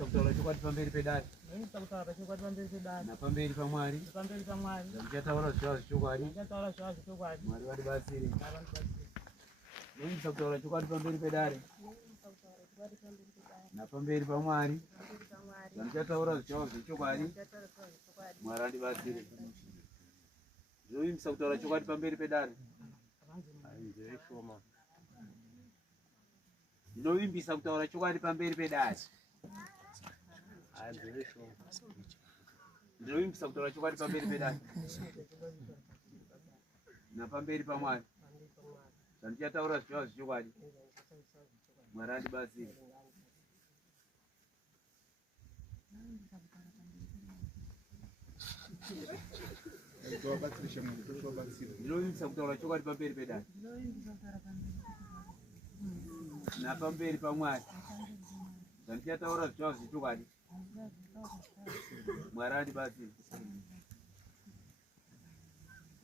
Ndoimisa kutaura chokwadi pamberi pedare. Ndoimisa kutaura chokwadi pamberi pedare. Napamberi pamwari. Pamberi pamwari. Ndichataura zvichava zvichokwadi. Ndichataura zvichava zvichokwadi. Mwari vandibatsire. Ndoimisa kutaura chokwadi pamberi pedare. Napamberi pamwari. Ndichataura zvichava zvichokwadi. Mwari vandibatsire. Ndoimisa kutaura chokwadi pamberi pedare. Ndoimbisa kutaura chokwadi pamberi pedare. Ndoimbisa kutaura chokwadi pamberi pedare. Napamberi pamwari. Ndichataura zvichava zvichokwadi. Mwari vandibatsire. Ndoimbisa kutaura chokwadi pamberi pedare. Napamberi pamwari. Ndichataura zvichava zvichokwadi. Mwari vandibatsire.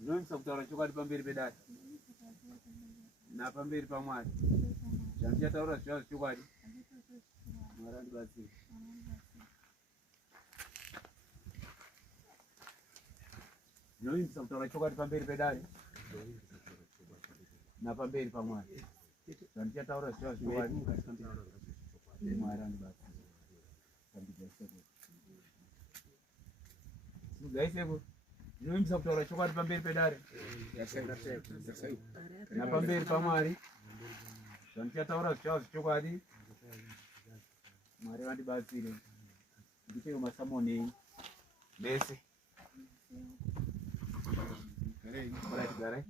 Ndoimbisa kutaura chokwadi pamberi pedare. Napamberi pamwari. Ndichataura zvichava zvichokwadi. Mwari vandibatsire. Ndoimbisa kutaura chokwadi pamberi pedare. Napamberi pamwari. Ndichataura zvichava zvichokwadi. Mwari vandibatsire. Mugaisepo. Ndoimbisa kutaura chokwadi pamberi pedare. Napamberi pamwari. Ndichataura zvichava zvichokwadi. Mwari vandibatsire. Ndicheyo masamonei bese. Garai.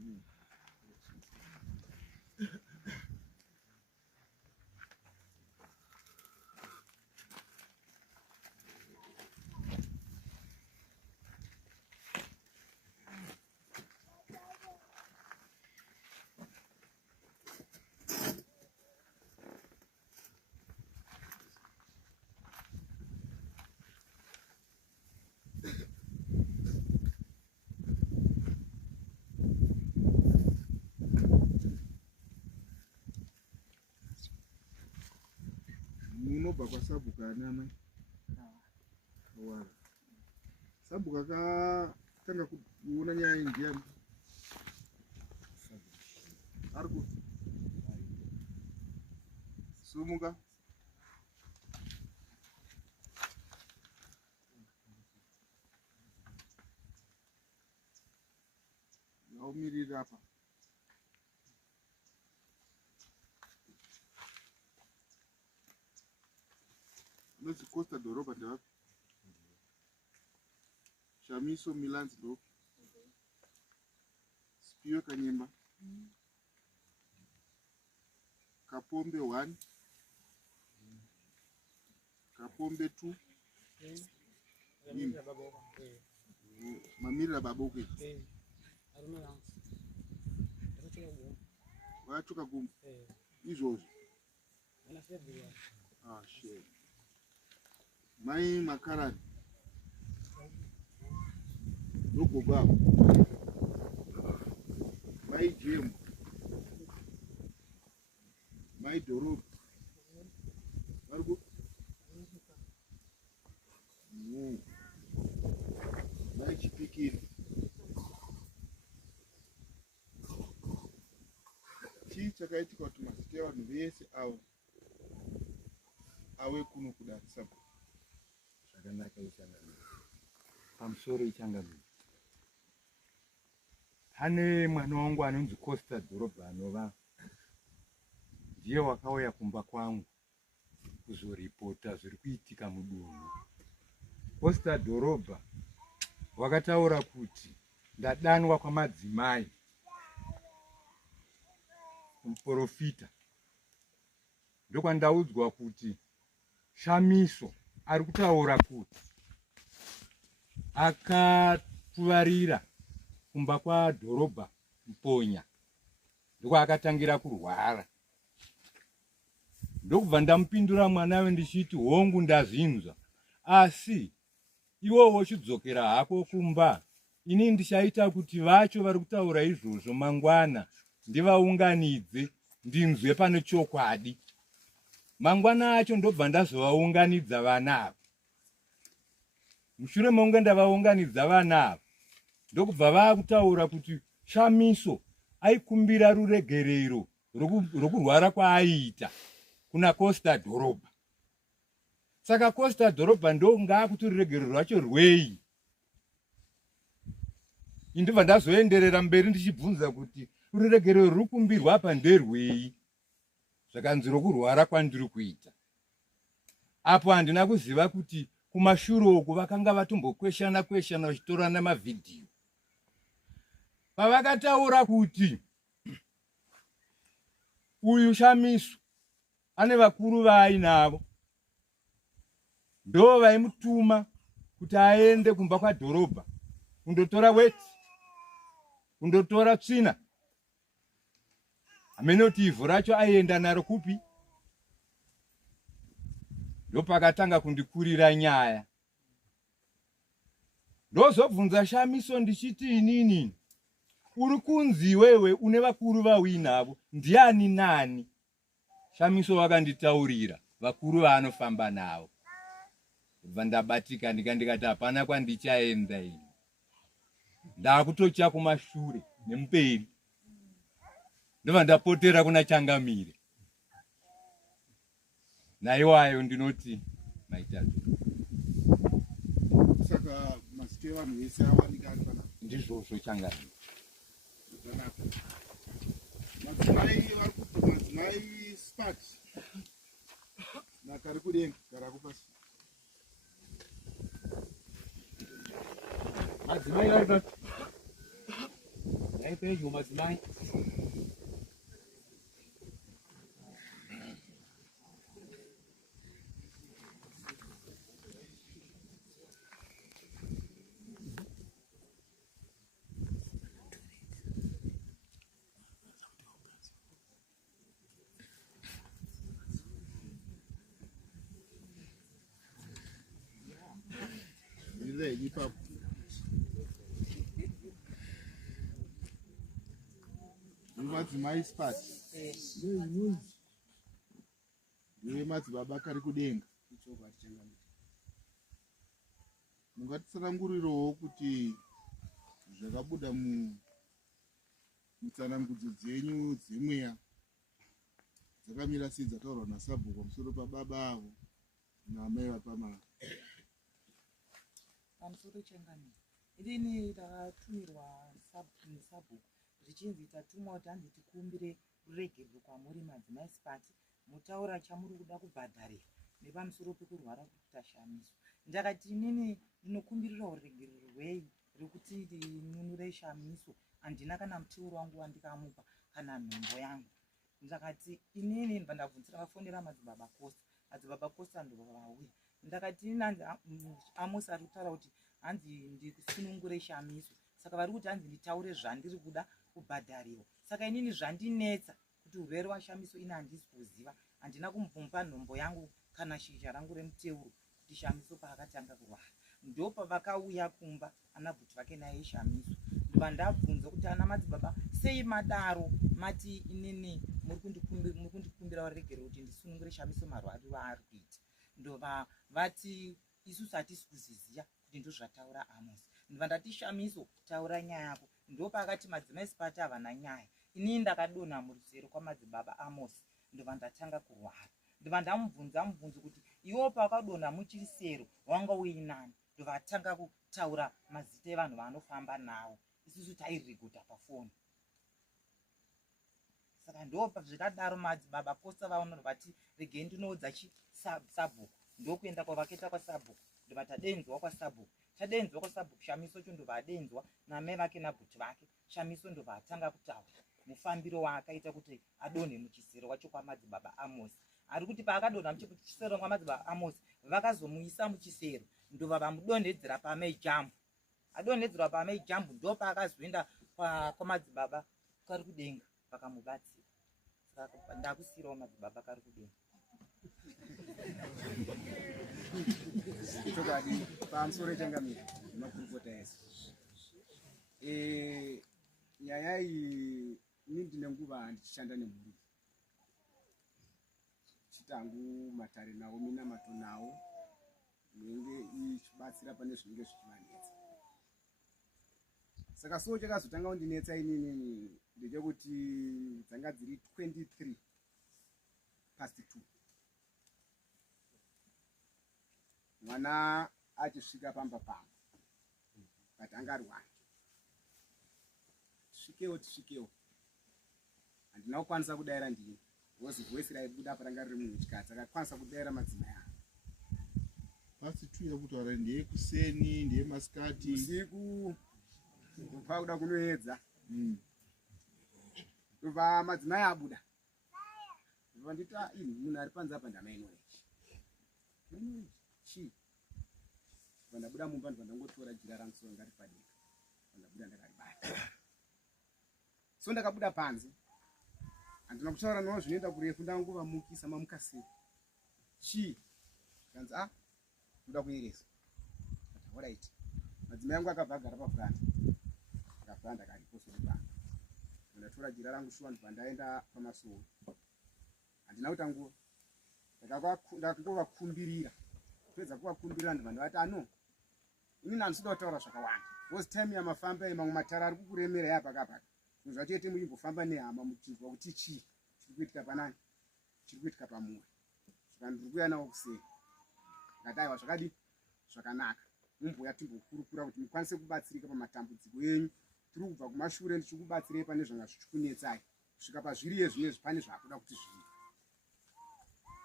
Munobva kwaSabuka nana wala Sabuka katanga kuona nyaya indiani ariko sumuka naumirira apa Nozi Costa Doroba ndapi? Shamiso Milanzi dopi? Spio Kanyemba? Kapombe 1? Kapombe 2? Mamirira Baboke? Wachuka gumu? Izvozvo? Ah, shit. Mai Makarani Nogoba Mai Jemu Mai Doroba Margo Mai Chipikiri Chii chakaitika kuti mazita evanhu vese avo ave kuno kuDar es Salaam zvakanaka ichangamidzi pamusoro ichangamidzi pane mwana wangu anonzi Costa Doroba anova ndiye wakauya kumba kwangu kuzoripota zviri kuitika mudunhu. Costa Doroba wakataura kuti ndadanwa kwamadzimai kumuprofita ndokwandaudzwa kuti Shamiso ari kutaura kuti akatuvarira kumba kwaDhorobha Mponya ndiko akatangira kurwara. Ndokubva ndamupindura mwanawe ndichiti hongu ndazvinzwa, asi iwowo chidzokera hako kumba, ini ndichaita kuti vacho vari kutaura izvozvo mangwana ndivaunganidze ndinzwe pane chokwadi. mangwana acho ndobva ndazovaunganidza vana ava. Mushure mokunge ndavaunganidza vana ava, ndokubva vakutaura kuti Shamiso aikumbira ruregerero rokurwara kwaaiita kuna Costa dhorobha. Saka Costa dhorobha ndo ngaakuti ruregerero rwacho rwei. Indibva ndazoenderera mberi ndichibvunza kuti ruregerero rukumbirwa apa nderwei. Zvakanzi rokurwara kwandiri kuita. Apo handina kuziva kuti kumashure uku vakanga vatombokweshana vachitorana mavhidhiyo. Pavakataura kuti uyu Shamiso ane vakuru vaainavo, ndo vaimutuma kuti aende kumba kwadhorobha kundotora weti, kundotora tsvina. Hamene kuti ivhu racho aienda naro kupi? Ndopakatanga kundikurira nyaya. Ndozobvunza Shamiso ndichiti inini, uri kunzi wewe une vakuru vauinavo, ndiani nani? Shamiso wakanditaurira vakuru vaanofamba navo. Kubva ndabatika ndikati hapana kwandichaenda ini. Ndakutocha kumashure nemberi. Ndobva ndapotera kuna Changamire. Naiwayo ndinoti maitatu. Saka mazita evanhu vese avawanikani pana Ndizvozvo Changamire. madzimai vari kuti madzimai Spark nakari kudenga karakupasi Madzimai vari pedyo madzimai. ipapo madzimai Spark ndiwe madzibaba kari kudenga. Mungatitsanangurirewo kuti zvakabuda mutsanangudzo dzenyu dzemweya dzakamira sei dzataurwa naSabhuku pamusoro pababa avo naamai vapamara. Pamusoro Changamire, inini takatumirwa naSabhuku zvichinzi tatumwa kuti hanzi tikumbire ruregerero kwamuri madzimai Spark, mutaura chamuri kuda kubhadharirwa nepamusoro pekurwara kuita Shamiso. Ndakati inini ndinokumbirira ruregerero rwei rwekuti ndinunure Shamiso, handina kana muteuro wangu wandikamupa kana nhombo yangu. Ndakati inini ndibva ndabvunzira vafonera madzibaba Costa, madzibaba Costa ndovauya. Ndakati inini Amosi ari kutaura kuti hanzi ndisunungure Shamiso, saka vari kuti hanzi nditaure zvandiri kuda kubhadharirwa. Saka inini zvandinetsa kuti urwere waShamiso ini handisi kuziva, handina kumubvumpa nhombo yangu kana shizha rangu remuteuro kuti Shamiso paakatanga kurwara. Ndopa vakauya kumba ana bhuti vake naye Shamiso, ndibva ndabvunza kuti ana madzibaba sei madaro mati inini muri kundikumbira ruregerero kuti ndisunungure Shamiso marwariro aari kuita. Ndobva vati isusu hatisi kuziziya kuti ndozvataura Amosi. Ndibva ndati Shamiso taura nyaya yako. Ndopa akati madzimai Spark havana nyaya. Inini ndakadonha murusero kwamadzibaba Amosi, ndobva ndatanga kurwara. Ndobva ndamubvunza kuti iwo pakadonha muchisero wanga uinani. Ndobva atanga kutaura mazita evanhu vaanofamba nawo, isusu tairigota pafoni. Saka ndopa zvikadaro madzibaba Costa vaona vati regei ndinoudza Sabhuku. Ndokuenda kwavakaita kwaSabhuku, ndobva tadenzwa kwaSabhuku. Tadenzwa kwaSabhuku, Shamiso cho ndobva adenzwa namai vake nabhuti vake. Shamiso ndobva atanga kutaura mufambiro waakaita kuti adonhe muchisero wacho kwamadzibaba Amosi. Ari kuti paakadonha muchisero kwamadzibaba Amosi, vakazomuisa muchisero, ndobva vamudonhedzera pamai jambu. Adonhedzerwa pamai jambu ndopa akazoenda kwamadzibaba kari kudenga vakamubatsira. Saka ndakusiyirawo madzibaba kari kudenga. Chokwadi pamusoro Changamire ndinokurukota ese. Nyaya iyi ini ndine nguva ndichishanda nemhuri. tangu matare nawo minamato nawo inenge ichibatsira pane zvinenge zvichivanetsa. Saka so chakazotanga kundinetsa inini ndechekuti dzanga dziri 2 mwana achisvika pamba pangu but angarwani tisvikewo handina kukwanisa kudaira ndini vozi voisi raibuda paranga riri munhukadzi akakwanisa kudaira madzimai avo. Pasi 2 yakutaura ndeyekuseni ndeyemasikati usiku kubva kuda kunoedza kubva madzimai abuda kubva ndita ini munhu ari panze apa ndamainorechi chi kubva ndabuda mumba ndibva ndangotora jira rangu so ngari padika ndabuda ndakaribata. So ndakabuda panze handina kutaura nawo zvinoenda kurefu ndanguvamukisa mamukasei chi kanzi ndoda kueresa alright. Madzimai angu akabva agara pafuranda akafuranda akariposori pano ndatora jira rangu shuwa ndibva ndaenda pamasoro. Handina kuita nguva ndakangovakumbirira kupedza kuvakumbirira ndibva ndavati ano inini handisida kutaura zvakawanda was time yamafamba mamwe matara ari kukuremera yapakapaka zvinhu zvacho ete muchimbofamba nehama muchinzwa kuti chii chiri kuitika panani chiri kuitika pamuri saka ndiri kuuya nawo kuseri ngati aiwa zvakadi zvakanaka mumbouya timbokurukura kuti mukwanise kubatsirika pamatambudziko enyu tiri kubva kumashure ndichikubatsirei pane zvanga zvichikunetsai kusvika pazviri yezvinezvi pane zvakuda kuti zviite.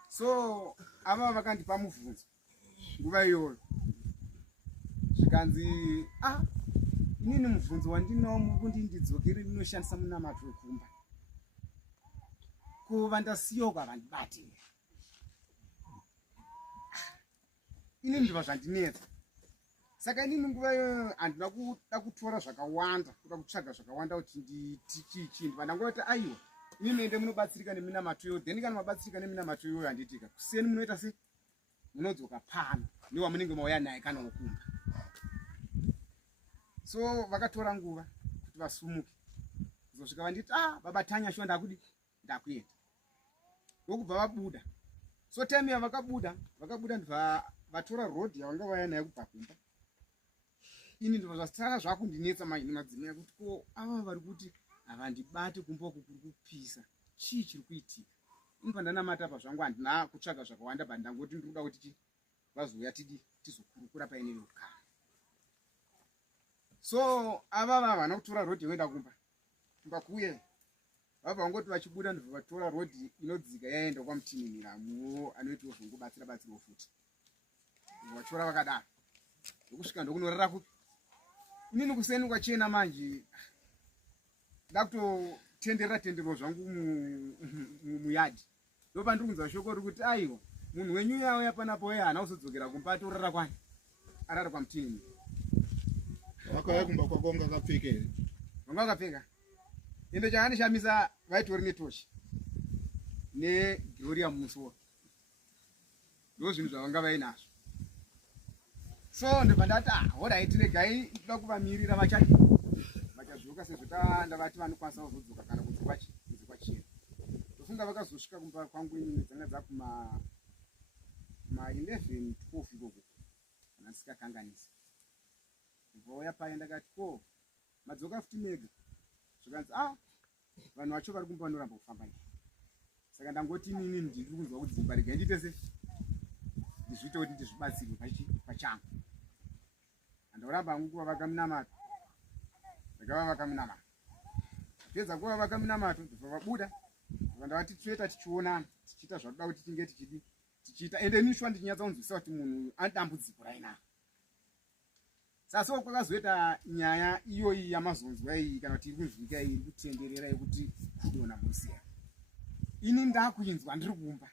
So ava vakandipa mubvunzo nguva iyoyo zvikanzi inini mubvunzo wandinawo muri kundindidzokere ndinoshandisa munamato wekumba kuva ndasiyawo kwavandibate inini ndibva zvandinetsa. Saka inini nguva iyoyo handina kuda kutora zvakawanda kuda kutsvaga zvakawanda kuti nditi chii ndibva ndangoti aiwa inini ende munobatsirika neminamato iyoyo then kana mabatsirika neminamato iyoyo handitika kuseni munoita se munodzoka pano newamunenge mauya naye kana wokumba. So vakatora nguva kuti vasumuke kuzosvika vanditi baba Tanya shuwa ndakudi ndakuenda ndokubva vabuda. So time yavakabuda ndibva vatora road yavanga vaya naye kubva kumba. Ini ndibva zvasara zvakundinetsa maini madzimai kuti ko ava vari kuti havandibate kumba uku kuri kupisa chii chiri kuitika. Inibva ndanamata pazvangu handina kutsvaga zvakawanda but ndangoti ndiri kuda kuti vazouya tizokurukura paine vekugara. So ava havana kutora road yoenda kumba kuye vabva vangoti vachibuda ndibva vatora road inodzika yaenda kwaMutinimiramuwo anoitiwo zvongobatsira futi vachiora vakadaro ndokusvika ndokunorara kupi inini kuseni kwachena manje ndakutotenderera zvangu muyadhi ndopa ndiri kunzwa shoko riri kuti aiwa munhu wenyu yauya panapo uye haana kuzodzokera kumba atorara kwani arara kwaMutinimira. wakauya kumba kwako ungakapfeka here? Vanga vakapfeka ende chaandishamisa vaitori netoshi negloria mumusoro ndo zvinhu zvavanga vainazvo. So ndibva ndati alright regai toda kuvamirira vachadzoka sezvo ndavati vanokwanisa kuzodzoka kana kunze kwachena. Ndofunga vakazosvika kumba kwangu inini dzanga dzakuma 11 12 ikoko kana ndisikakanganisi. Ndibvauya paye ndakati ko madzoka futi mega zvikanzi vanhu vacho vari kumba vanoramba kufamba nei. Saka ndangoti inini ndiri kunzwa kuti dzimba regai ndiite se ndizviite kuti ndizvibatsirwe pachangu. Handoramba hangu kuvavaka minamato ndakavavaka minamato pedza kuvavaka minamato ndibva vabuda ndibva ndavati toita tichionana tichiita zvakuda kuti tinge tichiita ende nishwa ndichinyatsa kunzwisa kuti munhu anedambudziko rainaro. Sasa kwakazoita nyaya iyoyi yamazonzwa iyi kana kuti iri kunzwika iyi iri kutenderera yekuti kudonha murusero. Ini ndakuinzwa ndiri kumba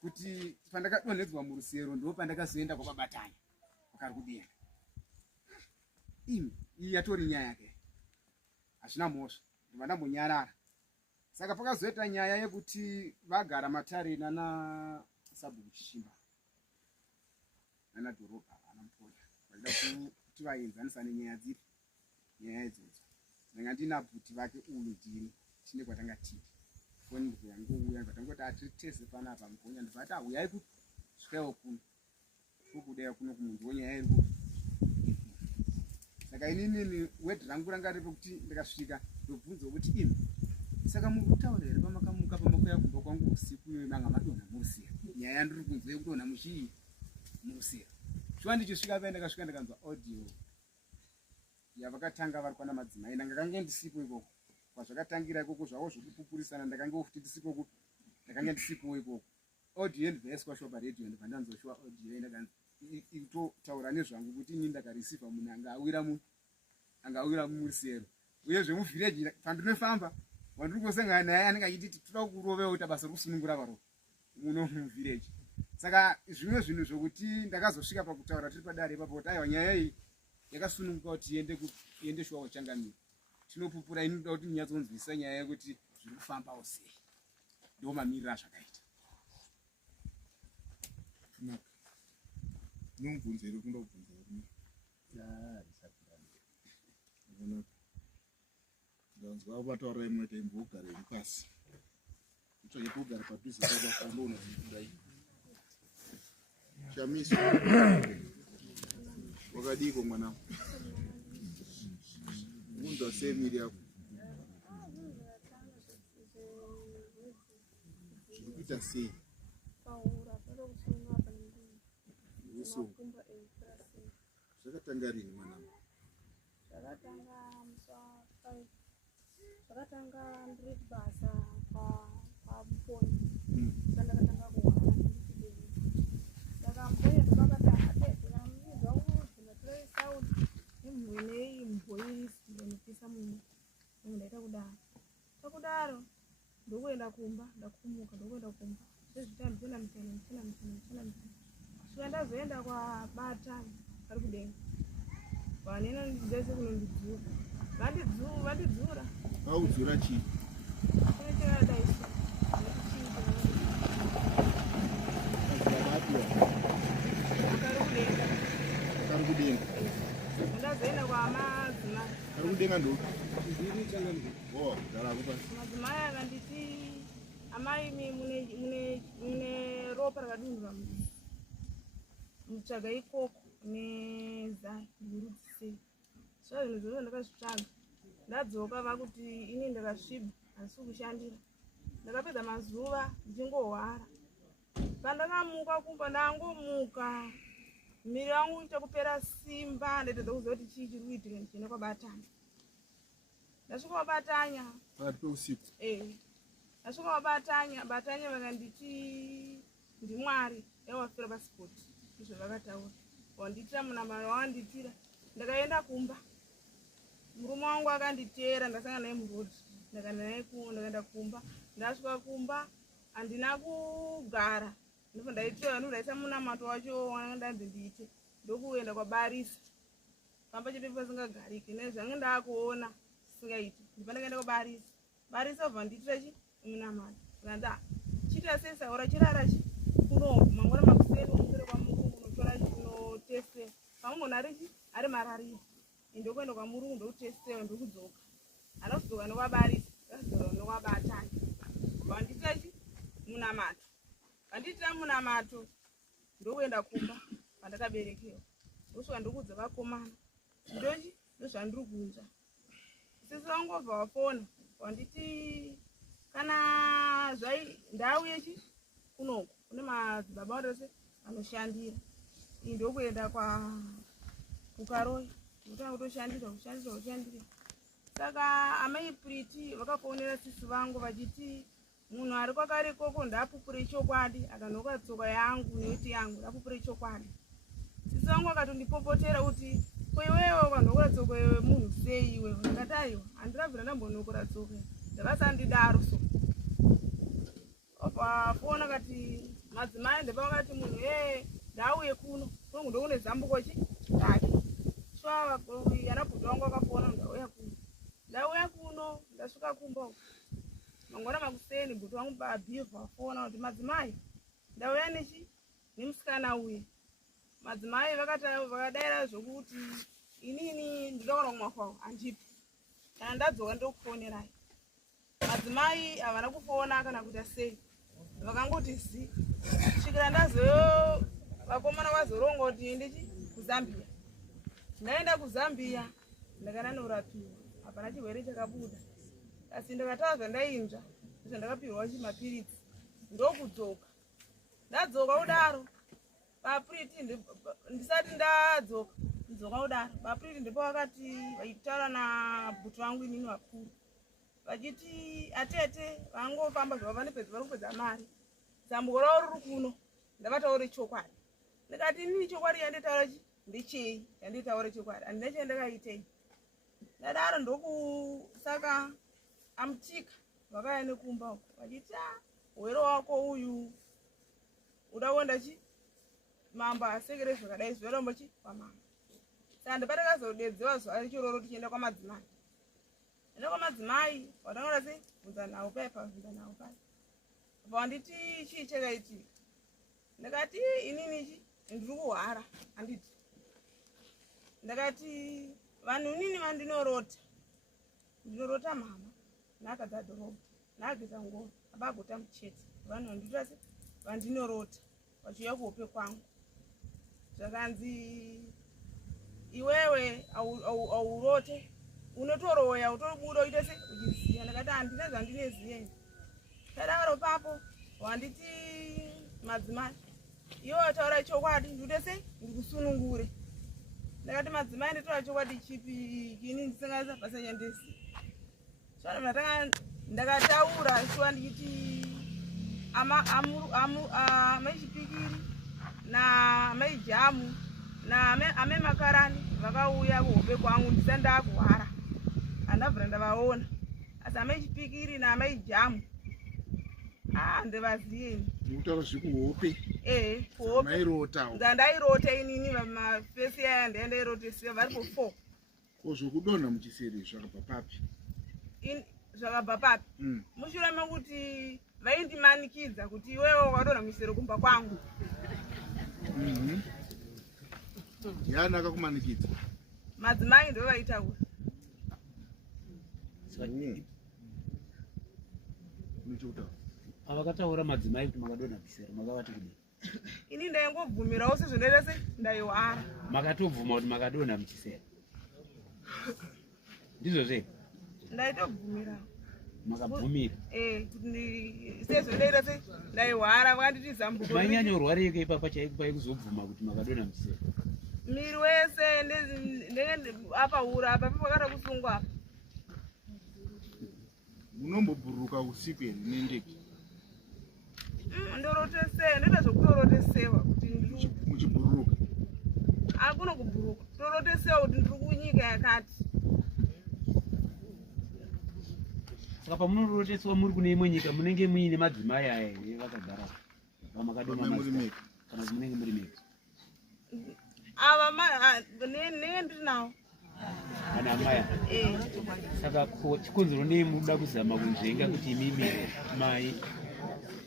kuti pandakadonhedzwa murusero ndo pandakazoenda kwababa Tanya kwakari kudenga. Iyi yatori nyaya yake hazvina mhosva ndibva ndambonyarara. Saka pakazoita nyaya yekuti vagara matare nana Sabhuku Chishimba nana dhorobha vana Mupoya vaida kuti vaenzanisa nenyaya dzipi nyaya idzodzo. Ndanga ndina bhuti vake uyu ndini tine kwatanga tiri foni yangouya ngatangoti atitese panapa mugonya ndibati uyai kusvikawo kuno kukudeya kuno kumuntu wonyaya iri kupi. Saka inini wedhi rangu ranga ripo kuti ndikasvika ndobvunza kuti imi saka muri kutaura here pamakamuka pamakwaya kumba kwangu usiku iyo manga madonha murusiya nyaya yandiri kunzwa yekudonha muchii murusiya. Shuwa ndichosvika paya ndakasvika ndikanzwa audio yavakatanga vari kwana madzimai ndanga kange ndisipo ikoko kwazvakatangira ikoko zvavo zvokupupurisana ndakange futi ndisipo ndakange ndisipo ikoko. Audio yendibvaiswa shuwa paredhiyo ndibva ndanzoshuwa audio ndakanzi itotaura nezvangu kuti ini ndakarisivha munhu angawira mumusero uyezve muvhireji pandinofamba wandiri kusangana naye anenge achiti toda kurovewo kuita basa rokusunungura varopa muno muvhireji. Saka zvimwe zvinhu zvokuti ndakazosvika pakutaura tiri padare ipapo kuti aiwa nyaya iyi yakasununguka kuti iende shuwa kuchangamira tinopupura inoda kuti nyatsokunzwisisa nyaya yekuti zviri kufambawo sei ndo mamiriro azvakaita. Nomubvunza here kunda kubvunza here ndanzwa vataura imwete imbogara pasi kutsvake kugara padhuze pabafandoona kudai Shamiso wakadiko mwana unzwa semiri yako zviri kuita sei uso zvakatanga rini mwanangu? Zvakatanga ndiri kubasa pamuponi sandakatanga kuhwara ndichideni saka muponi ndipakatanga tedzera muzva dzinotora saundi nemhwenei mubhoirisi ndonipisa munhu ndaita kudaro takudaro ndokuenda kumba ndakumuka ndokuenda kumba zvezvita ndichena mutana shuwa ndazoenda kwabatani ari kudenga vanena ndidese kunondidzura vandidzura audzura chii kune chakadaisa kari kudenga ndazoenda kwamadzimai kari kudenga ndo garako pasi madzimai akanditi amai mune ropa rakadunhura mutsvaga ikoko nezai ndirudzisei sva zvinhu zvose ndakazvitsvaga ndadzoka vakuti ini ndakasviba handisi kushandira ndakapedza mazuva ndichingohwara pandakamuka kumba ndangomuka miri yangu ichakupera simba ndaitedza kuziva kuti chii chiri kuitika ndichienda kwabatanya ndasvika kwabatanya pakati peusiku ndasvika kwabatanya vakanditi ndimwari yawafira pasipoti izvo vakataura wanditira munamaro wawanditira ndakaenda kumba murume wangu akanditeera ndasangana naye murodhi ndakaenda kumba ndasvika kumba handina kugara ndipo ndaisa munamato wacho wandanzi ndiite ndokuenda kwabarisa pamba chepe pasingagariki nezvange ndakuona singaiti ndipo ndakaenda kwabarisa barisa ubva ndiitira chi munamato kanda chita sei saura chirara chi kuno mangwana makuseni umusere kwamurungu unotora chinoteste pamwe ari mararira ndokuenda kwamurungu ndokutestewa ndokudzoka hana kudzoka nokwabarisa ndakadzoka nokwabatanya vanditira chi munamato vanditira munamato ndokuenda kumba pandakaberekewa ndosvika ndokudza vakomana ndonji ndozvandiri kunzwa sisi vangobva vafona wanditi kana ndau yechi kunoko kune madzibaba ose anoshandira iyi ndokuenda kukaroyi ndotanga kutoshandira kushandira saka amaipuriti vakafonera sisi vangu vachiti munhu ari kwakare ikoko ndapupure chokwadi akanoka tsoka yangu nekuti yangu ndapupure chokwadi sisi vangu vakatondipopotera kuti koiwewe kanokora tsoka iwe munhu sei iwe ndakati aiwa handirabvira ndambonokora tsoka ndakasandidaro so pafona kati madzimai ndepakati munhu ndauye kuno kunongu ndokune zambuko chi rake sva yana bhuti wangu akafona ndauya kuno ndasvika kumba mangwana makuseni bhuti wangu babhivha afona kuti madzimai ndauya nechi nemusikana uye madzimai vakadaira zvokuti inini ndinoona kumwakwavo handipi kana ndadzoka ndokufonerai madzimai havana kufona kana kuita sei, vakangoti zi kusvikira ndazoyo vakomana vazoronga kuti ndiendechi kuZambia. Ndaenda kuZambia ndakana norapiwa, hapana chirwere chakabuda. Asi ndakataura zvandainzva zvandakapirwa mapiritsi ndokudzoka. Ndadzoka kudaro paPriti ndisati ndadzoka ndzoka kudaro paPriti ndipo vakati vachitaura nabhuti vangu inini vakuru vachiti atete vangofamba zvava vanepedza vari kupedza mari, zambuko ravo riri kuno, ndavataure chokwadi. Ndikati inini chokwadi yanditaura ndechei? Yanditaure chokwadi handina chandakaitei. Ndadaro ndokusaka amutika vakaya nekumba uko vachiti wero wako uyu uda kuenda chi mambo asekere zvakadai zverombo chi kwamama. Saka ndapatakazodedziwa zuva rechiroro tichienda kwamadzimai. Enda kwamadzimai watangora sei bvunza nawo paipa bvunza nawo pai. Vanditi chii chakaitika? Ndakati inini chi ndiri kuhwara handiti. Ndakati vanhu inini vandinorota. Ndinorota mama nakadza dhorobha nageza ngoro abagota muchete vanhu vandita se vandinorota vachiuya kuhope kwangu. Zvakanzi iwewe aurote unotoroya utobuda uite se uchiziya. Ndakati handina zvandineziya. Tadaro papo wanditi madzimai iwe wataura chokwadi ndute se ndikusunungure. Ndakati madzimai nditaura chokwadi chipi kini ndisingaza pasanya ndesi. Zvano mnatanga ndakataura shuwa ndichiti amechipikiri na mejamu na ame makarani vakauya kuhope kwangu ndisanda kuhwara handabvira ndavaona. Asi amechipikiri na mejamu ndevaziyeni Utaura zvekuhope. kuhope Mairotawo. ndandairota inini mafesi aya ndairotesiwa varipo 4. Ko zvokudonha muchiseri zvakabva papi? Zvakabva papi? Mushure mekuti vaindimanikidza kuti iwewe wakadonha muchisero kumba kwangu. Ndiani akakumanikidza? Madzimai ndo vaitaura. Nichokutaura. Avakataura madzimai kuti makadonha muchisero makavati kudini? Ini ndaingobvumirawo sezvo ndaita se ndaihwara. Makatobvuma kuti makadonha muchisero ndizvo zvee? Ndaitobvumirawo. Makabvumira? Kuti sezvo ndaita se ndaihwara vakanditi zambuko. Mainyanyorwareko ipapa chaiko paikuzobvuma kuti makadonha muchisero? Miri wese ndenge apa ura apa pakata kusungwa apa. Munombobhururuka usiku here nendege? Ndorotesewa ndoita zvokutorotesewa kuti ndiri muchibhururuka. akuna kubhuruka torotesewa kuti ndiri kunyika yakati. Saka pamunoroteswa muri kune imwe nyika munenge muine madzimai aya here vakagara vamakadonha muchisero kana kuti munenge muri mega? Ava nenge ndiri nawo. Kana maya? Saka chikonzero nei munoda kuzama kunzvenga kuti imimi mai?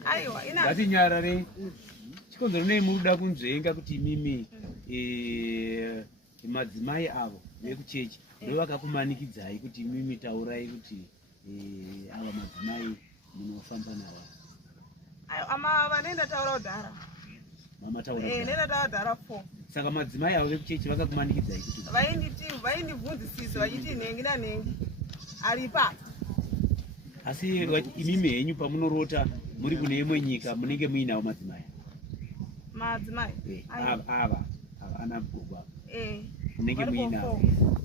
Aiwa ina Ngati nyarare. Chikonzero nei munoda kunzvenga kuti imimi madzimai avo vekuchechi ndo vakakumanikidzai kuti imimi taurai kuti ava madzimai munofamba navo? ama vanenda taura kudhara. Mama taura. Nenda taura kudhara 4. Saka madzimai avo vekuchechi vakakumanikidzai kuti vaindibvunzisisa vachiti nhengi nanhengi ari ipapo. Asi imimi henyu pamunorota muri kune imwe nyika munenge muinawo madzimai? Madzimai ava ana mukuru ava munenge varipo muinawo? 4.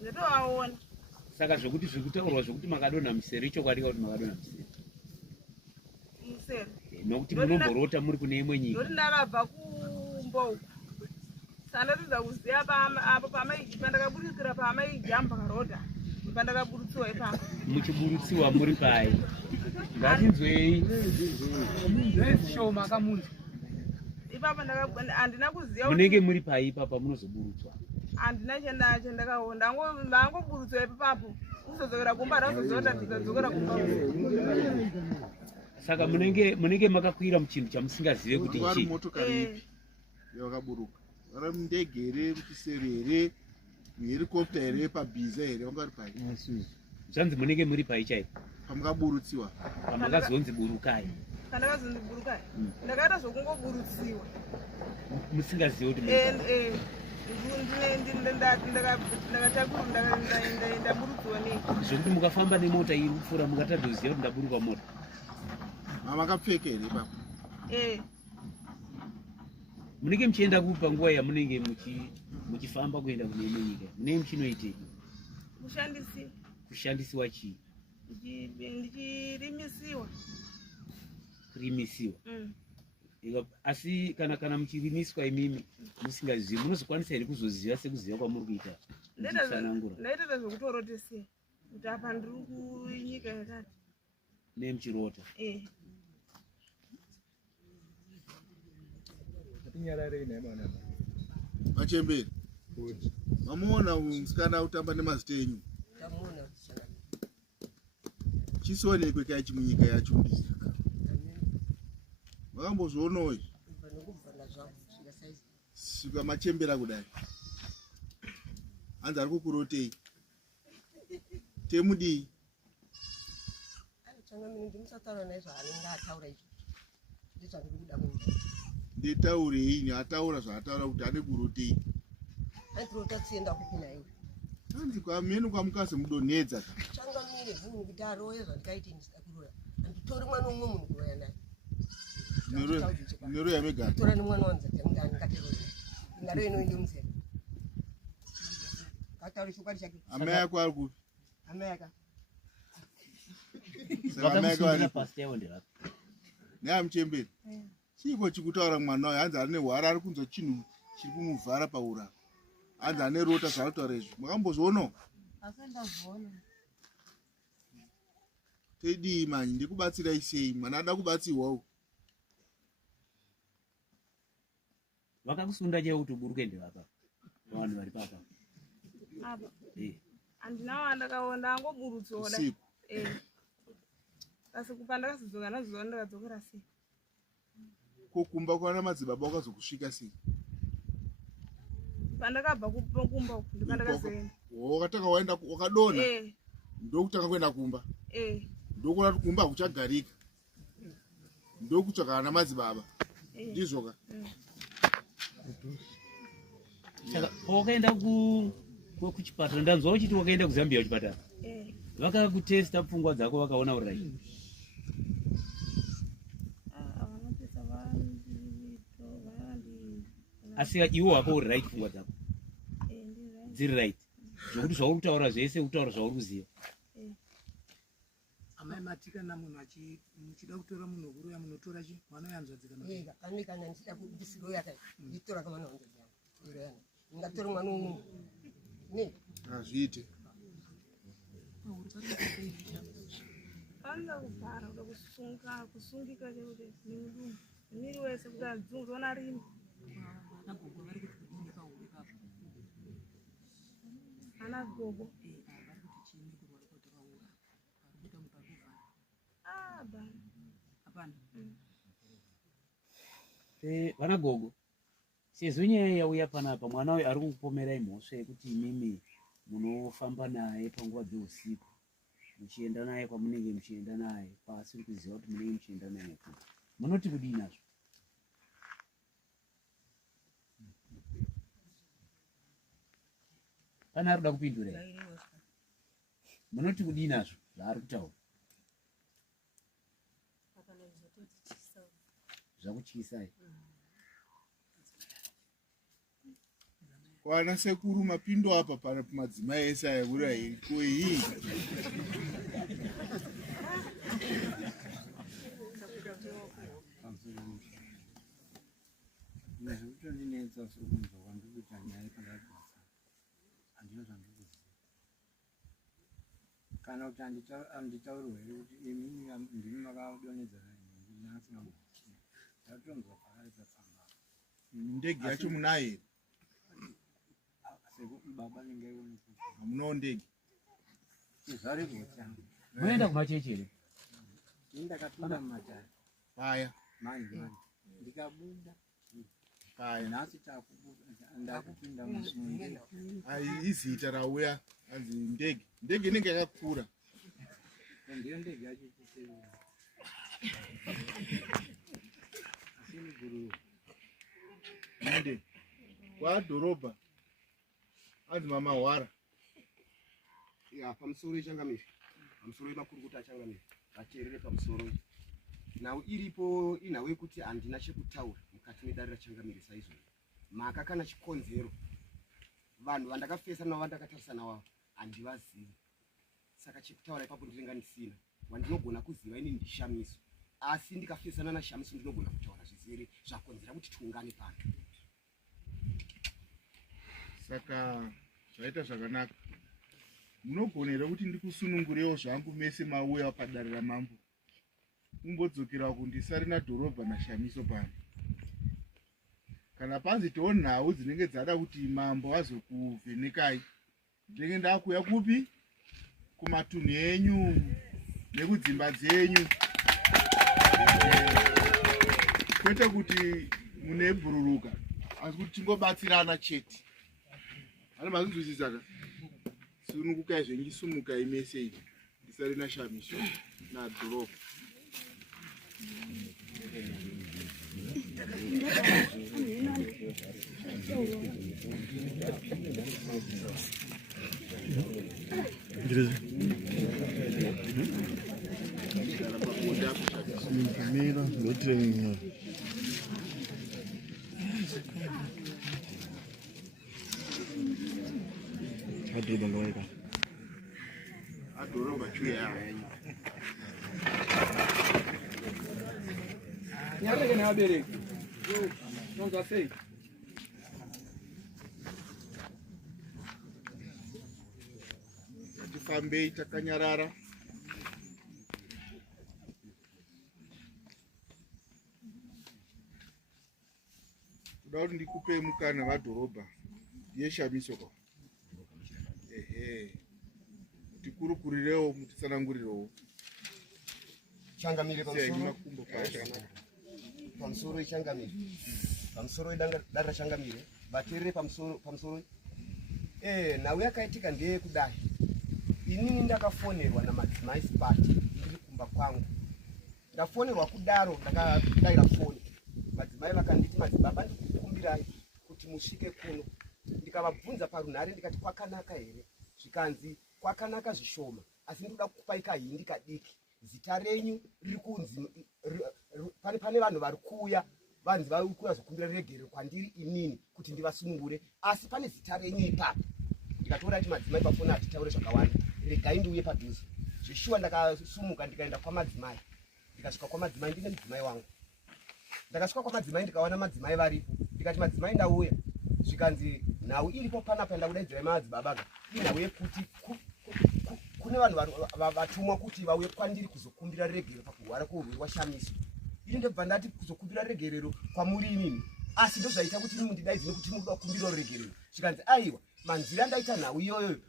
Ndatovaona. Saka zvokuti zvikutaurwa zvokuti makadonha museri ichokwadi kuti makadonha museri? Museri. Nokuti munomborota muri kune imwe nyika. Ndoti ndakabva kumba uko. Saka ndatodza kuziva apo pandakaburukira pamaijamba karodha pandakaburutsiwa ipapo. Muchiburutsiwa muri pai? Ngatinzwei. Shoma kamuntu. Ipapo handina kuziva Munenge muri pai ipapa munozoburutswa? handina chandakaona ndangoburutsiwa ipapo kuzodzokera kumba ndazozota ndikadzokera kumba. Saka munenge makakwira muchinhu chamusingazive kuti Vari ichi? motokari ipi yavakaburuka? Vari mundege here, muchiseri here, muherikopta here, pabhiza here, vangari pai? zvanzi munenge muri pai chaipo pamukaburutsiwa pamakazonzi burukai Kandakazonzi burukai. Ndakaita zvokungoburutsiwa. musingazivi kuti ndakaburutsiwa nei. zvokuti mukafamba nemota iri kupfuura mukatadzoziva kuti ndaburuka mota. mamakapfeka here ipapo? Munenge muchienda kupa nguva yamunenge muchifamba kuenda kune imwe nyika munenge muchinoitei? Kushandisiwa chii? Ndichirimisiwa. Kurimisiwa. Asi kana muchirimiswa imimi musingazivi munozokwanisa here kuzoziva sekuziva kwamuri kuita? Ndaita zvokutorotesei kuti apa ndiri kunyika yakati. Nemuchirota. Machembere mamuona musikana utamba nemazita enyu chisionekwe kaichi munyika yacho makambozvionawo svika machembera kudai hanzi ari kukurotei temudii ndetaurei ataura zvaataura kuti ane kurotei hanzi kwamenu kwamukazi mudonhedza neroya megara amai ako ari kupi? neamuchemberi chiiko chikutaura mwana wayo hanzi ari nehwara ari kunzwa chinhu chiri kumuvhara paura hanzi ane rota zvaari kutaura izvi makambozvionawo? tedii manyi ndikubatsirai sei mwana ada kubatsirwawo? Vakakusunda chaiwo kuti uburuke ndevapa vanhu vari papa apa handinawo andakaona angoburutsoda asi kupa ndakazodzoka nazuva ndakadzokera sei kokumba kwana madzibaba wakazokusvika sei? pandakabva kumba uku ndipandakazoenda. Wakatanga waenda wakadona ndokutanga kuenda kumba ndokuona kuti kumba hakuchagarika ndokutsvaka ana madzibaba ndizvoka. Saka wakaenda kuchipatara ndanzwa uchiti wakaenda kuZambia kuchipatara vakakutesta pfungwa dzako vakaona urai asi iwo wako uri right pfungwa dzako dziri right zvokuti zvauri kutaura zvese utaura zvauri kuziva. Amai matika na munhu muchida kutora munhu kuroya munotora chi vanoyanzvadzika na kana ndichida kudisiroya kai nditora kama vanhu ndoyana ngatora mwana umwe ne azviite Kanda kupara kusungika chekuti nimudumu miri wese kuti adzungona rimi nagogo vari kuti kudini kaubeka ana gogo vari kuti chini kurwara kwatakaura parikuita mupakuvhara bana hapana vana gogo sezvo nyaya yauya panapa mwana uyu ari kupomerai mhosva yekuti imimi munofamba naye panguva dzeusiku muchienda naye kwamunenge muchienda naye pasiri kuziva kuti munenge muchienda naye kuti munoti kudii nazvo? Pane ari kuda kupindura munoti kudii nazvo zvaari kutaura? Zvakutyisai? kwana sekuru mapindo apa pana madzimai ese ayakura hii koii nezvekutondinetsa sokunzwa kwandikuita nyaya pandagasa handina zvandikuziva kana kuti handitaurirwa here kuti imini ndimi makadonhedzana ndinasingamuchii ndatonzwa pakari patsamba ndege yacho munaye baba ningaiona hamunawo ndege zvarigotanga munoenda kumachechi here? ndakapinda mumatare paya mani ndikabuda paya nhasi ndakupinda izita rauya hanzi ndege inenge yakakura ndiyo ndege yachikusevera asini guru ende kwadhorobha anzi mama hwara ya pamusoro ichangamire pamusoro yemakurukuta achangamire vateerere pamusoro nhau iripo inhau yekuti handina chekutaura mukati medare rachangamire saizvozvo mhaka kana chikonzero vanhu vandakafesa navo vandakatarisana wavo handivazivi saka chekutaura ipapo ndinenge ndisina wandinogona kuziva ini ndishamiso asi ndikafesana nashamiso ndinogona kutaura zvizere zvakonzera kuti tiungane pano saka zvaita zvakanaka munogonera kuti ndikusunungurewo zvangu mese mauya padare ramambo mumbodzokera kundisari nadhorobha nashamiso pano kana panzi too nhau dzinenge dzada kuti mambo azokuvhenekai ndenge ndakuya kupi kumatunhu enyu nekudzimba dzenyu kwete kuti munebhururuka asi kuti tingobatsirana chete ana mazinzwisisaka siunukukai zvenyisumukai mese iyi ndisari nashamiso nadhorobha adhorobha chuya nyareke nevabereki nonzwa sei tifambei takanyarara kuda kuti ndikupei mukana vadhorobha yeshamiso kwa ehe tikurukurirewo mutitsanangurirewo changamire makumbo pamusoro ichangamire pamusoro dare rachangamire vateerere pamusoro nhau yakaitika ndeye kudai inini ndakafonerwa namadzimai spati ndiri kumba kwangu ndafonerwa kudaro ndakadayira foni madzimai vakanditi madzibaba ndikukumbirai kuti musvike kuno ndikavabvunza parunhare ndikati kwakanaka here zvikanzi kwakanaka zvishoma asi ndikuda kukupai kahindi kadiki zita renyu riri kunzi pane vanhu vari kuuya vanzi vari kuuya zokumbira regere kwandiri inini kuti ndivasunungure asi pane zita renyu ipapo ndikatora kuti madzimai pafoni atitaure zvakawanda regai ndiuye padhuze zveshuwa ndakasumuka ndikaenda kwamadzimai ndikasvika kwamadzimai ndine mudzimai wangu ndakasvika kwamadzimai ndikaona madzimai varipo ndikati madzimai ndauya zvikanzi nhau iripo panapa ndakudaidzirai madzibabaga inhau yekuti kune vanhu vatumwa kuti vauye kwandiri kuzokumbira regero pakurwara kwourwere hwashamiso ini ndobva ndati kuzokumbira regerero kwamuri inini asi ndozvaita kuti ini mundidaidzine kuti muda kukumbirawo regerero zvikanzi aiwa manzira ndaita nhau iyoyo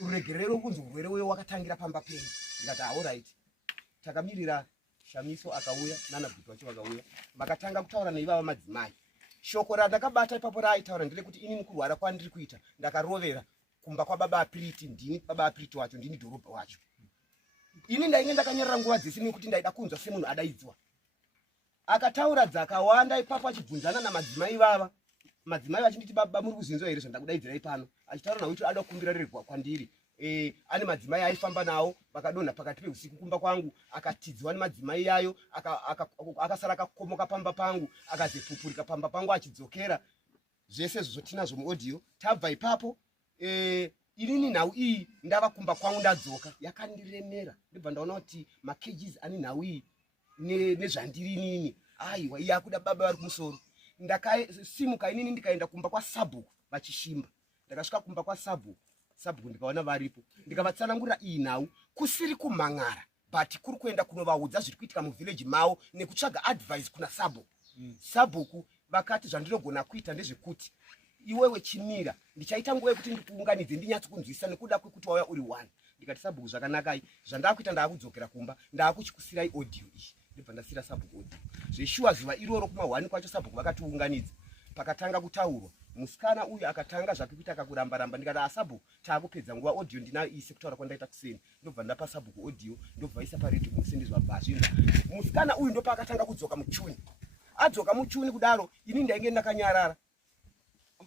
uregerero kunzi urwere uyo wakatangira pamba penyu ndikati aorit takamirira shamiso akauya nanabhuti vacho vakauya vakatanga kutaura neivava madzimai shoko randakabata ipapo raaitaura nderekuti inini kurwara kwandiri kuita ndakarovera kumba kwababa apiriti ndini baba apiriti wacho ndini dhorobha wacho ini ndainge ndakanyarara nguva dzese nekuti ndaida kunzwa semunhu adaidzwa akataura dzakawanda ipapo achibvunzana namadzimai vava madzimai vachinditi baba muri kuzinzwa here zvandakudaidzirai pano achitaura nawo kuti ada kukumbira regwa kwandiri ane madzimai aifamba nawo vakadonha pakati peusiku kumba kwangu akatidzwa nemadzimai yayo akasara akakomoka pamba pangu akazepupurika pamba pangu achidzokera zvese zvotinazvo muaudio tabva ipapo inini nhau iyi ndava kumba kwangu ndadzoka yakandiremera ndibva ndaona kuti macages ane nhau iyi nezvandiri inini aiwa iye akuda baba vari kumusoro ndakasimuka inini ndikaenda kumba kwasabhuku vachishimba ndakasvika kumba kwasabhuku ndikaona varipo ndikavatsanangurira iyi nhau kusiri kumhan'ara but kuri kuenda kunovaudza zviri kuitika muvhileji mavo nekutsvaga advice kuna sabhuku vakati zvandinogona kuita ndezvekuti iwewe chimira ndichaita nguva yekuti ndikuunganidze ndinyatsokunzwisa nekuda kwekuti wauya uri one ndikati sabhuku zvakanakai zvandakuita ndaakudzokera kumba ndaakuchikusirai audio iyi ndibva ndasira sabhuku audio zveshuwa zuva iroro kuma1 kwacho sabhuku vakatiunganidza pakatanga kutaurwa musikana uyu akatanga zvake kuita akakuramba-ramba ndikati asabhuku taakupedza nguva audio ndinayo ise kutaura kwandaita kuseni ndobva ndapa sabhuku audio ndobva isa paredhiyo musindizwa bhazvinza musikana uyu ndopaakatanga kudzoka muchuni adzoka muchuni kudaro ini ndainge ndakanyarara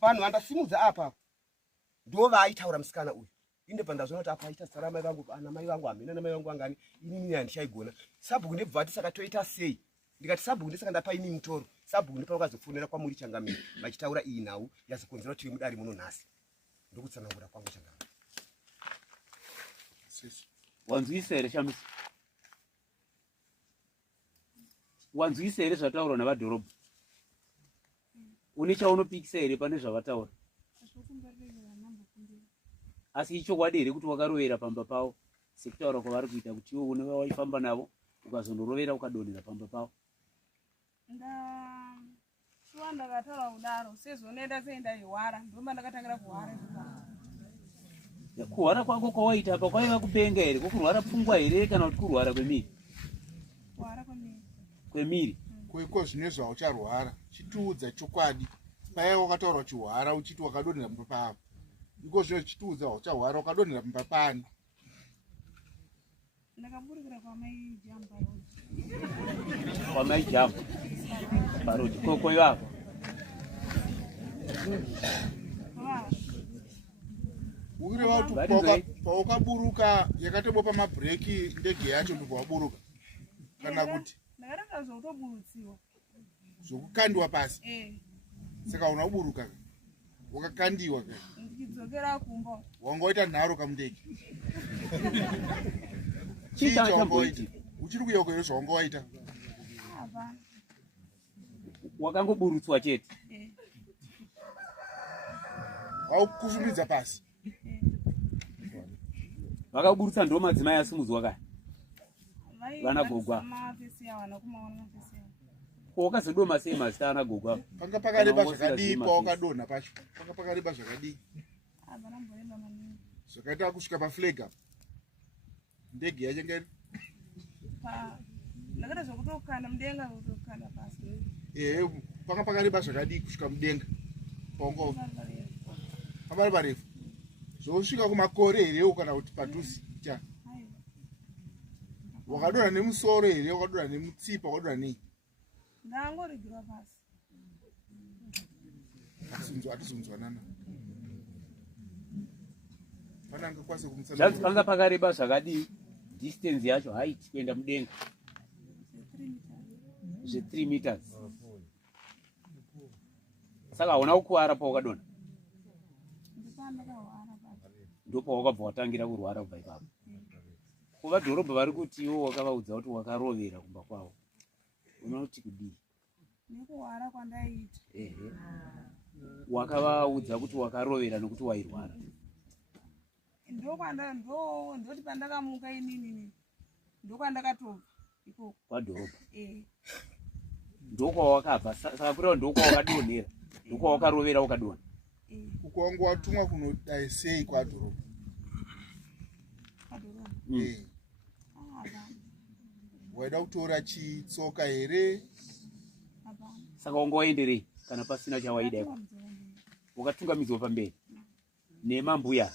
vanhu vandasimudza apa ndova aitaura musikana uyu indebva ndazvona kuti apa aita zita ramai vangu ana mai vangu hamena namai vangu vangani inini handichaigona sabhuku ndebva ati saka toita sei ndikati sabhuku ndesaka ndapa ini mutoro sabhuku ndopavakazofonera kwamuri Changamire vachitaura iyi nhau yazokonzera kuti mudari muno nhasi ndokutsanangura kwangu Changamire. Wanzwisa here Shamisi? Wanzwisa here zvataurwa navadhorobha? Une chaunopikisa here pane zvavataura? Asi ichokwadi here kuti wakarovera pamba pavo sekutaura kwavari kuita kuti iwe unenge waifamba navo ukazondorovera ukadonhera pamba pavo? Shuwa ndakataura kudaro sezonenda seindaihwara ndomba ndakatangira kuhwara. Kuhwara kwako kwawaita apa kwaiva kupenga here kokurwara pfungwa here kana kuti kurwara kwemiri? Kuhwara kwemiri. Kwemiri? Kuiko zvine zvaucharwara chitiudza chokwadi paya wakataura uchihwara uchiti wakadonhera pamba pavo iko zvino chitiudza uchahwara wakadonhera pamba pani? Ndakaburikira kwamai Jamu parodi. Kwamai Jamu parodi koko ivavo? Ukireva kuti paukaburuka yakatobopa mabhireki ndege yacho ndobva waburuka kana kuti ndakaranga zvokutoburutsiwa zvokukandiwa pasi? Saka una kuburuka wakakandiwa ndichidzokera kumba wangoita nharo kamundege uchiri kuyeuka iro zvawangowaita? hapana. Wakangoburutswa chete? Wakufumbidza pasi? Vakaburutsa ndo madzimai asimudzwa kaya vana gogwa wakazodoma sei mazita ana gogwa? Panga pakareba zvakadii pawakadonha pacho? Panga pakareba zvakadii? Zvakaita kusvika paflega ndege yachenge ndakada zvokutokanda mudenga kutokanda pasi. Panga pakareba zvakadii kusvika mudenga paungova pabari parefu zvosvika kumakore here kana kuti padhuzi cha? Wakadonha nemusoro here wakadonha nemutsipa wakadonha nei? Ndangoregera pasi. Atizonzwanana pananga kwase kumutsa zvanzi panga pakareba zvakadii distance yacho height kuenda mudenga? Zve3 meters. Saka hauna kukuwara pawakadonha? Ndopawakabva watangira kurwara kubva ipapo. Kuvadhorobha vari kuti iwo wakavaudza kuti wakarovera kumba kwavo unoti kudii? Nekuhwara kwandaita. Wakavaudza kuti wakarovera nokuti wairwara? Ndoti pandakamuka inini ndokwandakatobva ikoko kwadhorobha. Ndokwawakabva saka kureva ndokwawakadonhera ndokwawakarovera ukadonha? Uko wangu watumwa kunodai sei kwadhorobha? Waida kutora chitsoka here? Saka wanga waenderei kana pasina chawaida iko? Wakatungamidzwa pamberi nemambuya?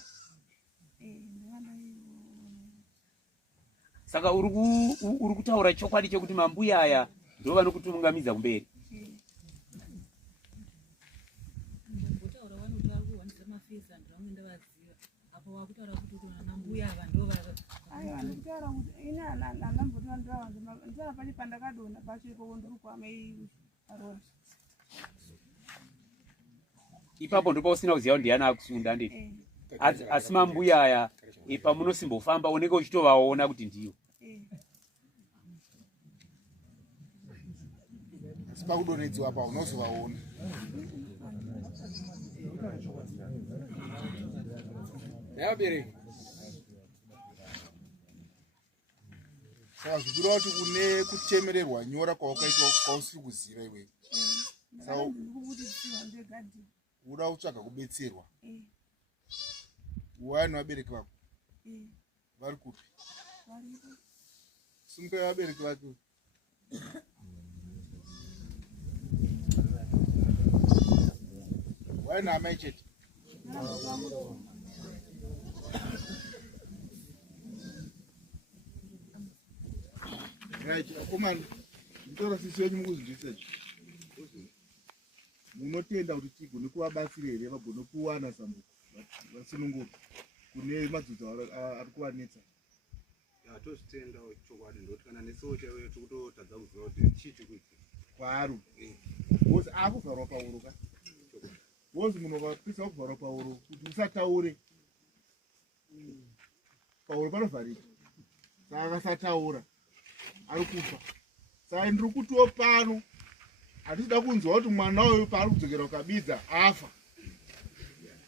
Saka uri kutaura chokwadi chekuti mambuya aya ndo vanokutungamidza kumberi? Ipapo ndipo usina kuziva kuti ndiani akusunda ndeti? Asi mambuya aya pamunosimbofamba unenge uchitovaona kuti ndiyo? Asi pakudonhedzwa apa unozovaona. Yabereki. Saka zvikureva kuti une kuchemererwa nyora kwawakaitwa kwausiri kuziva iwewe. Saka uda kutsvaga kubetserwa. Wani vabereki vako? Vari kupi? Sungai vabereki vako. waina amai chete. Right, akomana nditora sisi wenyu mukuzvinzvisechi munotenda kuti tigone kuvabatsira here vagone kuwana zambuko vasununguka kune madzudzi ari kuvanetsa. Tozvitendawo chokwadi ndoti kana nesuwo chaiwo tikutotadza kuziva kuti chii chiri kuitika kwaari wozi akuvharwa pauro ka wozi munhu vakapisa kuvharwa pauro kuti usataure pauro panovharika saka akasataura ari kufa. Saka ndiri kutiwo pano hatida kunzwa kuti mwana uyu paari kudzokera kukabidza afa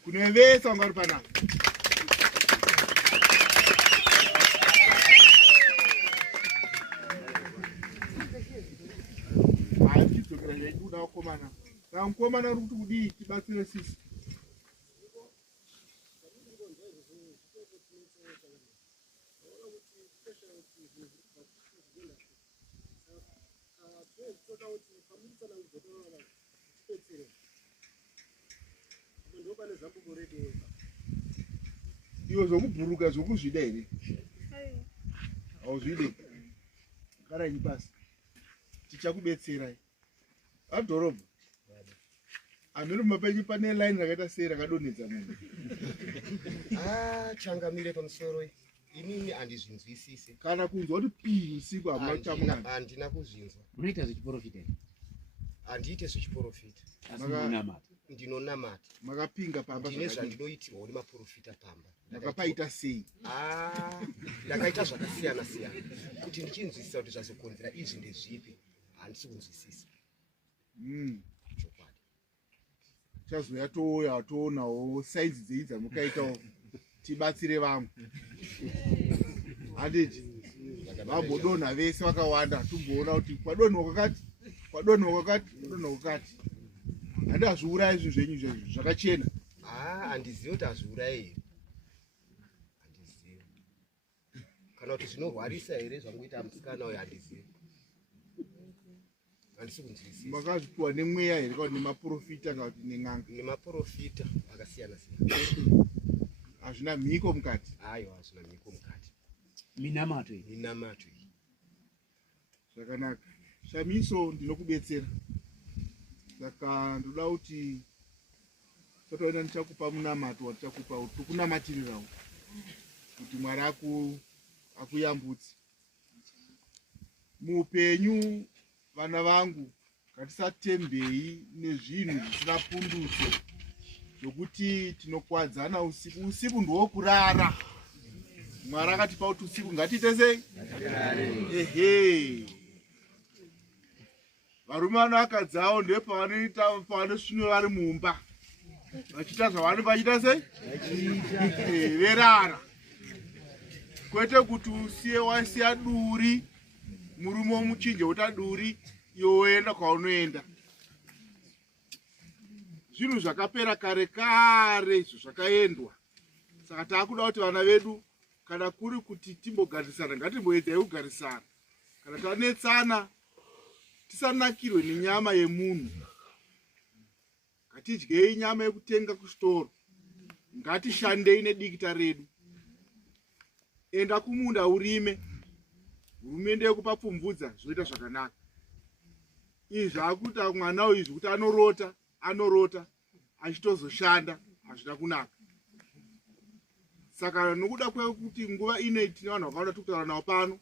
kune vese vanga vari panapa. Tidzokera zvaikuda vakomana. Saka mukomana uri kuti kudii tibatsire sisi. Iwe zvokubhuruka zvokuzvida here? Hauzvide? Garai pasi. Tichakubetserai. Adhorobha. Amiri mumapenyu pane line rakaita sei rakadonhedza munhu. Changamire pamusoro inini handizvinzwisise. Kana kunzwa kuti pii usiku hamuna kutamuna. Handina kuzvinzwa. Munoita zvechiprofita here? Handiite zvechiprofita. Asi munonamata. Ndinonamata. Makapinga pamba ndine zvandinoitirwa nemaprofita pamba. Makapaita sei? Ndakaita zvakasiyana siyana kuti ndichinzwisisa kuti zvazokonzera izvi ndezvipi handisi kunzwisisa. Chokwadi. Chazoya touya toonawo saizi dzei dzamukaitawo tibatsire vamwe. Handiti vambodonha vese vakawanda tumboona kuti kwadonhwa kwakati kwadonhwa kwakati kwadonhwa kwakati. Handazviurayi izvi zvenyu izvezvi zvakachena. Handizivi kuti hazviurayi here. Handizivi. Kana kuti zvinorwarisa here zvangoita musikana uyu handizivi. Handisi kunzwisisa. Makazvipiwa nemweya here kana kuti nemaprofita kana kuti nen'anga? Nemaprofita akasiyana siyana. Hazvina mhiko mukati? Aiwa, hazvina mhiko mukati. Minamato iyi. Minamato iyi. Zvakanaka. Shamiso ndinokubetsera. Saka ndoda kuti totoenda ndichakupa munamato watichakupa kuti tokunamatirirawo kuti Mwari akuyambutse. Muupenyu vana vangu ngatisatembei nezvinhu zvisina pundutso zvokuti tinokwadzana usiku. Usiku ndowokurara. Mwari akatipa kuti usiku ngatiite sei? Ehe. Varume vanowakadzi avo ndepavanoita pavanosvinura vari mumba vachiita zvavanenge vachiita sei? Verara. Kwete kuti usiye wasiya duri murume womuchinje uta duri yoenda kwaunoenda. Zvinhu zvakapera kare kare izvo zvakaendwa. Saka taakuda kuti vana vedu kana kuri kuti timbogarisana ngatimboedzai kugarisana. Kana tanetsana tisanakirwe nenyama yemunhu. Ngatidyei nyama yekutenga kusitoro. Ngatishandei nedikita redu. Enda kumunda urime. Hurumende yekupa pfumvudza zvoita zvakanaka. Izvi zvakuita mwana uyu kuti anorota achitozoshanda hazvina kunaka. Saka nokuda kwekuti nguva ine tine vanhu vakawanda tikutaura navo pano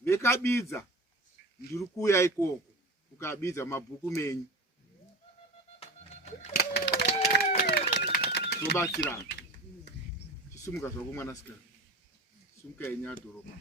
vekabidza ndiri kuuya ikoko kukabidza mabhuku menyu. Tobatsirana. Chisumuka zvako mwanasikana. Sumukai nyadhorobha.